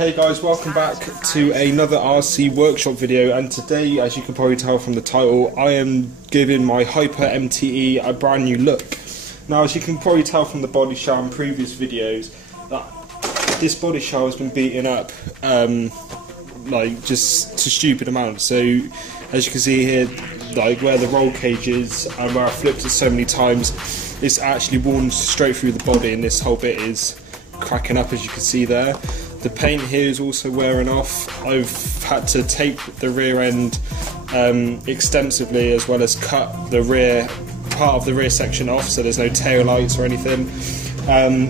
Hey guys, welcome back to another RC workshop video, and today, as you can probably tell from the title, I am giving my Hyper MTE a brand new look. Now, as you can probably tell from the body shell in previous videos, that this body shell has been beaten up like just to stupid amounts. So as you can see here, like where the roll cage is and where I flipped it so many times, it's actually worn straight through the body, and this whole bit is cracking up, as you can see there. The paint here is also wearing off. I've had to tape the rear end extensively, as well as cut the rear part of the rear section off, so there's no tail lights or anything.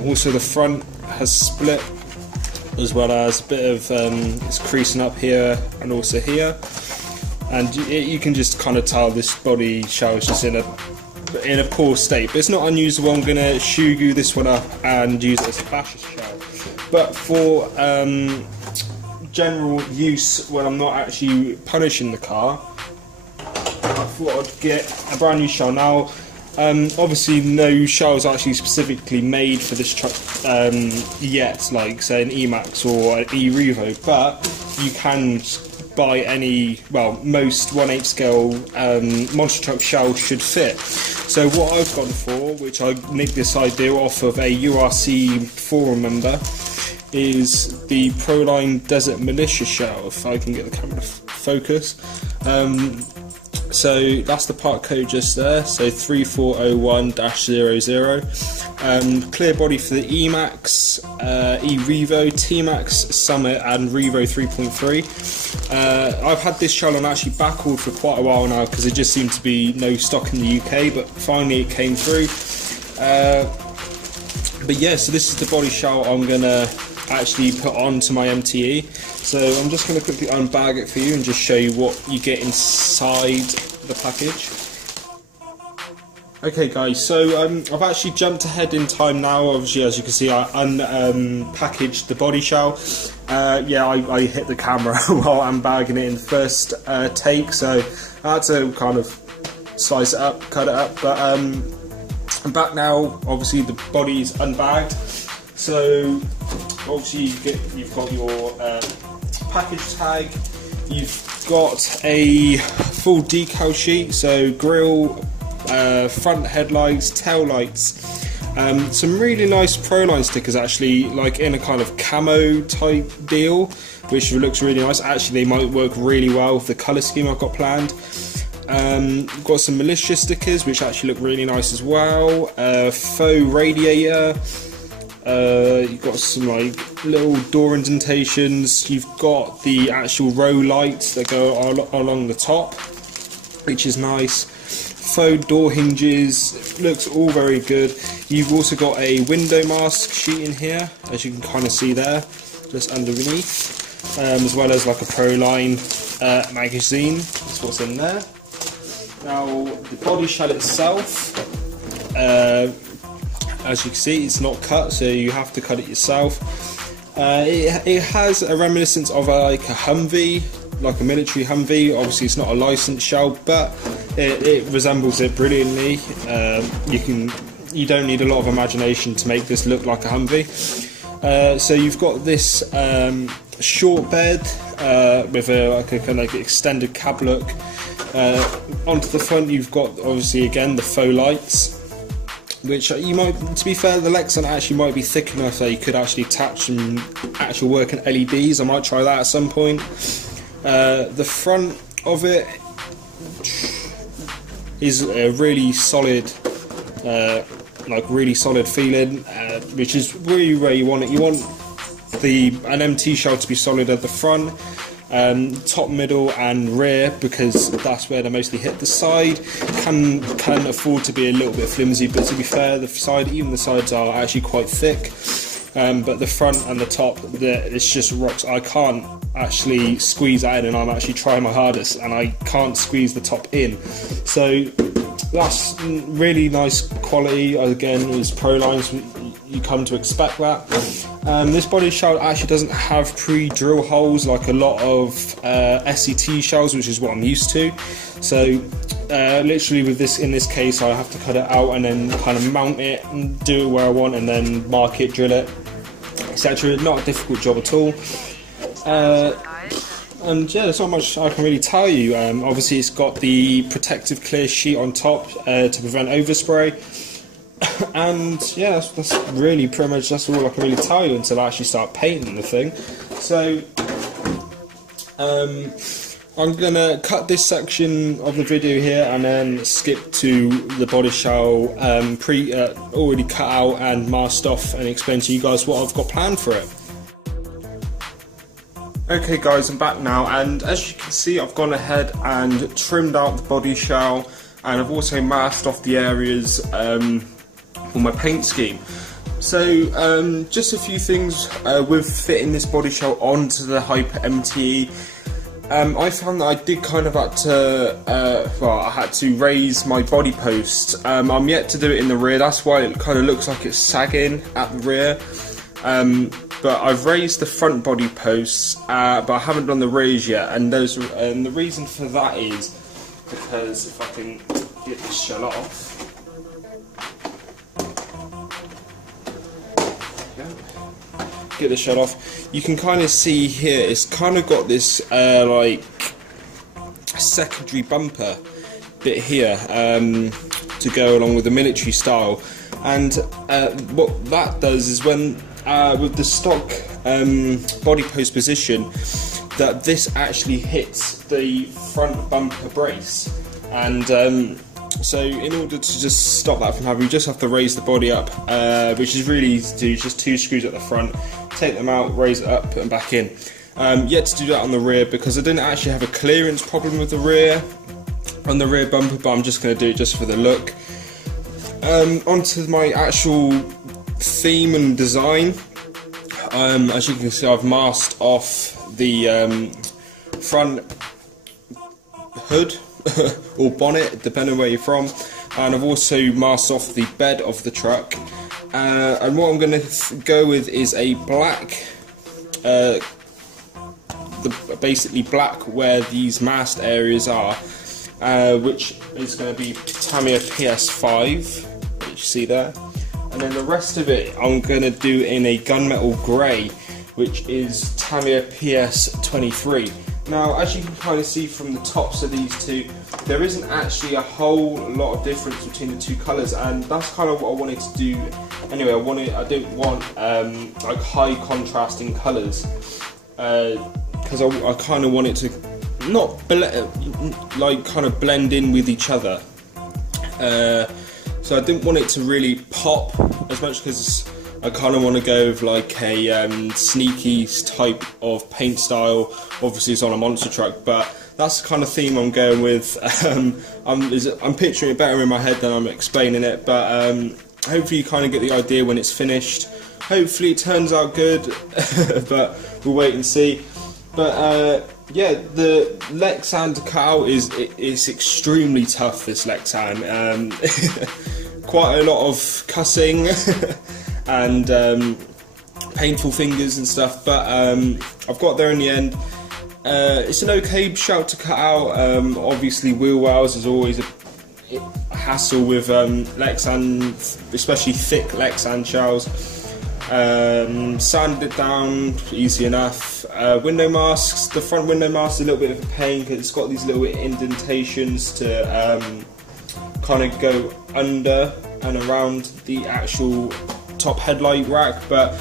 Also the front has split, as well as a bit of it's creasing up here and also here, and you can just kind of tell this body shell is just in a poor state, but it's not unusable. I'm going to shoe glue this one up and use it as a basher shell. But for general use, when I'm not actually punishing the car, I thought I'd get a brand new shell. Now, obviously no shell is actually specifically made for this truck yet, like say an E-MAXX or an E-REVO, but you can buy any, well, most 1/8 scale monster truck shell should fit. So what I've gone for, which I nicked this idea off of a URC forum member, is the Pro-Line Desert Malitia Shell, if I can get the camera to focus. So that's the part code just there, so 3401-00. Clear body for the E-MAXX, E-REVO, T-MAXX, Summit and REVO 3.3. I've had this shell on actually backordered for quite a while now, because it just seemed to be no stock in the UK, but finally it came through. But yeah, so this is the body shell I'm going to actually put onto my MTE. So I'm just going to quickly unbag it for you and just show you what you get inside the package. Okay guys, so I've actually jumped ahead in time now. Obviously, as you can see, I unpackaged the body shell. Yeah, I hit the camera while unbagging it in the first take, so I had to kind of slice it up, cut it up, but I'm back now. Obviously the body's unbagged, so obviously you've got your package tag, you've got a full decal sheet, so grille, front headlights, tail lights, some really nice Pro-Line stickers actually, like in a kind of camo type deal, which looks really nice. Actually, they might work really well with the colour scheme I've got planned. Got some Militia stickers which actually look really nice as well. Faux radiator. You've got some like little door indentations. You've got the actual row lights that go along the top, which is nice. Faux door hinges, looks all very good. You've also got a window mask sheet in here, as you can kind of see there, just underneath, as well as like a Pro-Line magazine. That's what's in there. Now the body shell itself, as you can see, it's not cut, so you have to cut it yourself. It has a reminiscence of like a Humvee, like a military Humvee. Obviously it's not a licensed shell, but it resembles it brilliantly. You don't need a lot of imagination to make this look like a Humvee. So you've got this short bed with a kind of like extended cab look. Onto the front you've got, obviously again, the faux lights, which you might, to be fair, the Lexan actually might be thick enough that you could actually attach some actual working LEDs. I might try that at some point. The front of it is a really solid, like really solid feeling, which is really where you want it. You want an MT shell to be solid at the front, top, middle and rear, because that's where they mostly hit. The side can afford to be a little bit flimsy, but to be fair, even the sides are actually quite thick. But the front and the top, it's just rocks. I can't actually squeeze that in, and I'm actually trying my hardest, and I can't squeeze the top in. So that's really nice quality. Again, it's Pro-Line, so you come to expect that. This body shell actually doesn't have pre-drill holes like a lot of SCT shells, which is what I'm used to. So literally with this, in this case, I have to cut it out and then kind of mount it and do it where I want, and then mark it, drill it, etc. Not a difficult job at all. And yeah, there's not much I can really tell you. Obviously it's got the protective clear sheet on top to prevent overspray. And yeah, that's really pretty much that's all I can really tell you until I actually start painting the thing. So I'm gonna cut this section of the video here and then skip to the body shell already cut out and masked off, and explain to you guys what I've got planned for it. Okay guys, I'm back now, and as you can see I've gone ahead and trimmed out the body shell, and I've also masked off the areas for my paint scheme. So just a few things with fitting this body shell onto the Hyper MTE. I found that I did kind of have to, I had to raise my body post. I'm yet to do it in the rear, that's why it kind of looks like it's sagging at the rear. But I've raised the front body posts, but I haven't done the rears yet, and the reason for that is because if I can get this shell off. Get the shell off, you can kind of see here it's kind of got this like secondary bumper bit here to go along with the military style, and what that does is when with the stock body post position, that this actually hits the front bumper brace, and so in order to just stop that from happening, you just have to raise the body up, which is really easy to do. Just 2 screws at the front, take them out, raise it up, put them back in. Yet to do that on the rear, because I didn't actually have a clearance problem with the rear, on the rear bumper, but I'm just going to do it just for the look. Onto my actual theme and design. As you can see, I've masked off the front hood or bonnet, depending on where you're from, and I've also masked off the bed of the truck. And what I'm going to go with is a black, basically black where these masked areas are, which is going to be Tamiya PS5, which you see there. And then the rest of it I'm going to do in a gunmetal grey, which is Tamiya PS23. Now, as you can kind of see from the tops of these two, there isn't actually a whole lot of difference between the two colours, and that's kind of what I wanted to do. Anyway, I didn't want like high contrasting colours, because I kind of want it to not like kind of blend in with each other. So I didn't want it to really pop as much, because I kind of want to go with like a sneaky type of paint style. Obviously it's on a monster truck, but that's the kind of theme I'm going with. I'm picturing it better in my head than I'm explaining it, but hopefully you kind of get the idea when it's finished. Hopefully it turns out good, but we'll wait and see. But yeah, the Lexan to cut out is extremely tough, this Lexan. Quite a lot of cussing and painful fingers and stuff, but I've got there in the end. It's an okay shell to cut out. Obviously wheel wells is always a hassle with Lexan, especially thick Lexan shells. Sanded it down, easy enough. Window masks, the front window mask is a little bit of a pain because it's got these little indentations to kind of go under and around the actual top headlight rack, but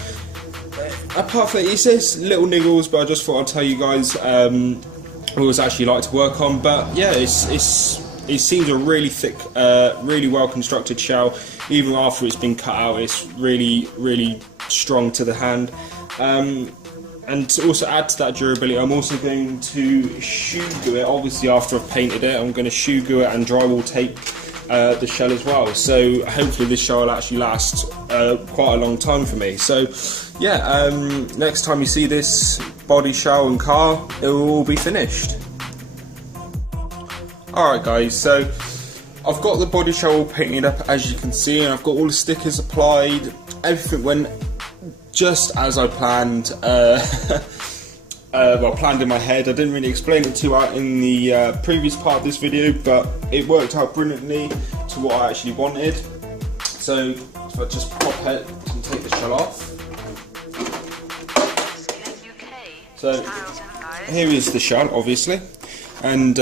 apart from it, it says little niggles, but I just thought I'd tell you guys what it was actually like to work on. But yeah, it seems a really thick, really well constructed shell. Even after it's been cut out, it's really strong to the hand. And to also add to that durability, I'm also going to shoe glue it. Obviously after I've painted it, I'm going to shoe glue it and drywall tape the shell as well. So hopefully this shell will actually last quite a long time for me. So yeah, next time you see this body shell and car, it will all be finished. Alright guys, so I've got the body shell all painted up, as you can see, and I've got all the stickers applied. Everything went just as I planned. Well, planned in my head. I didn't really explain it too out in the previous part of this video, but it worked out brilliantly to what I actually wanted. So if I just pop it and take the shell off. So here is the shell, obviously, and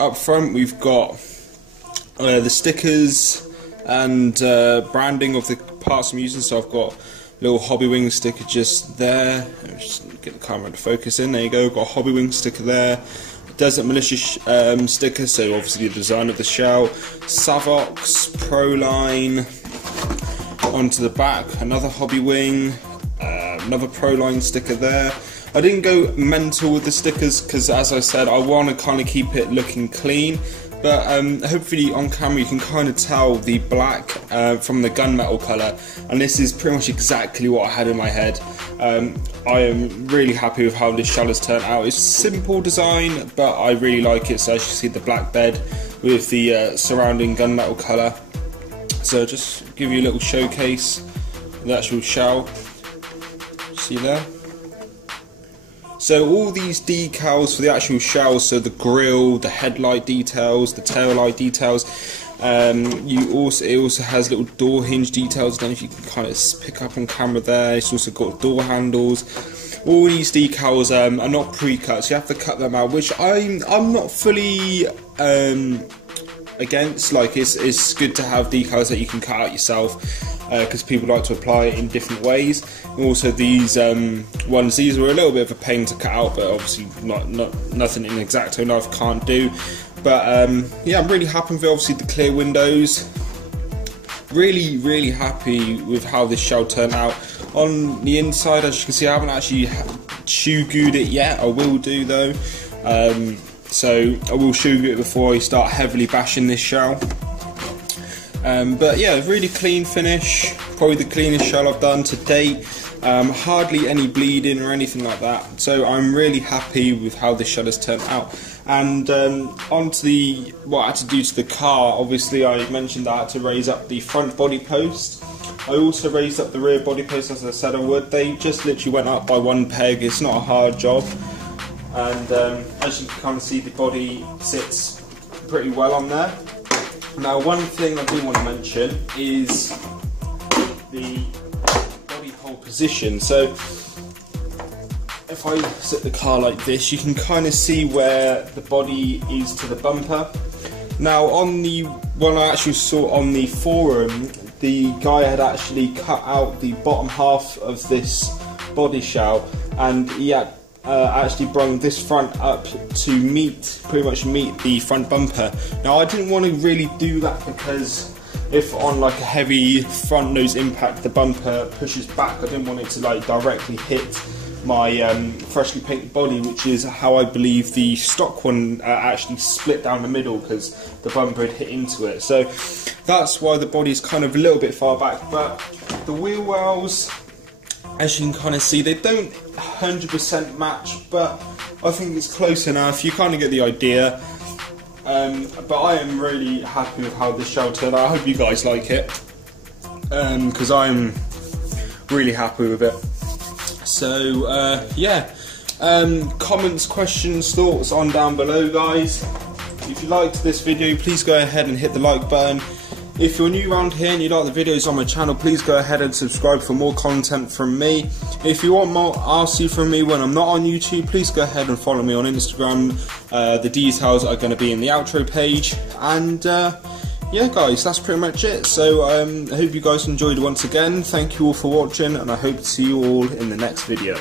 up front we've got the stickers and branding of the parts I'm using. So I've got a little hobby wing sticker just there. Just get the camera to focus in. There you go. Got a hobby wing sticker there. Desert Malitia sticker, so obviously the design of the shell. SKUK Pro-Line onto the back, another hobby wing, another Pro-Line sticker there. I didn't go mental with the stickers because, as I said, I want to kind of keep it looking clean, but hopefully on camera you can kind of tell the black from the gunmetal colour, and this is pretty much exactly what I had in my head. I am really happy with how this shell has turned out. It's a simple design, but I really like it. So as you see, the black bed with the surrounding gunmetal colour. So just give you a little showcase of the actual shell. See there? So all these decals for the actual shell, so the grille, the headlight details, the tail light details, it also has little door hinge details. I don't know if you can kind of pick up on camera there. It's also got door handles. All these decals are not pre-cut, so you have to cut them out, which I'm not fully against. Like, it's good to have decals that you can cut out yourself, because people like to apply it in different ways. And also these ones, these were a little bit of a pain to cut out, but obviously nothing in X-Acto knife can't do. But yeah, I'm really happy with it. Obviously the clear windows. Really happy with how this shell turned out. On the inside, as you can see, I haven't actually shoe glued it yet. I will do though. So I will shoe glue it before I start heavily bashing this shell. But yeah, really clean finish. Probably the cleanest shell I've done to date. Hardly any bleeding or anything like that. So I'm really happy with how this shell has turned out. And onto what I had to do to the car. Obviously, I mentioned that I had to raise up the front body post. I also raised up the rear body post, as I said I would. They just literally went up by one peg. It's not a hard job. And as you can kind of see, the body sits pretty well on there. Now, one thing I do want to mention is the body hole position. So if I set the car like this, you can kind of see where the body is to the bumper. Now, on the one I actually saw on the forum, the guy had actually cut out the bottom half of this body shell, and he had actually brung this front up to pretty much meet the front bumper. Now, I didn't want to really do that because if on like a heavy front nose impact the bumper pushes back, I didn't want it to like directly hit my freshly painted body, which is how I believe the stock one actually split down the middle because the bumper had hit into it. So that's why the body is kind of a little bit far back. But the wheel wells, as you can kind of see, they don't 100% match, but I think it's close enough. You kind of get the idea. But I am really happy with how this shell turned out. I hope you guys like it, because I'm really happy with it. So yeah, comments, questions, thoughts on down below, guys. If you liked this video, please go ahead and hit the like button. If you're new around here and you like the videos on my channel, please go ahead and subscribe for more content from me. If you want more RC from me when I'm not on YouTube, please go ahead and follow me on Instagram. The details are going to be in the outro page. And yeah, guys, that's pretty much it. So I hope you guys enjoyed once again. Thank you all for watching, and I hope to see you all in the next video.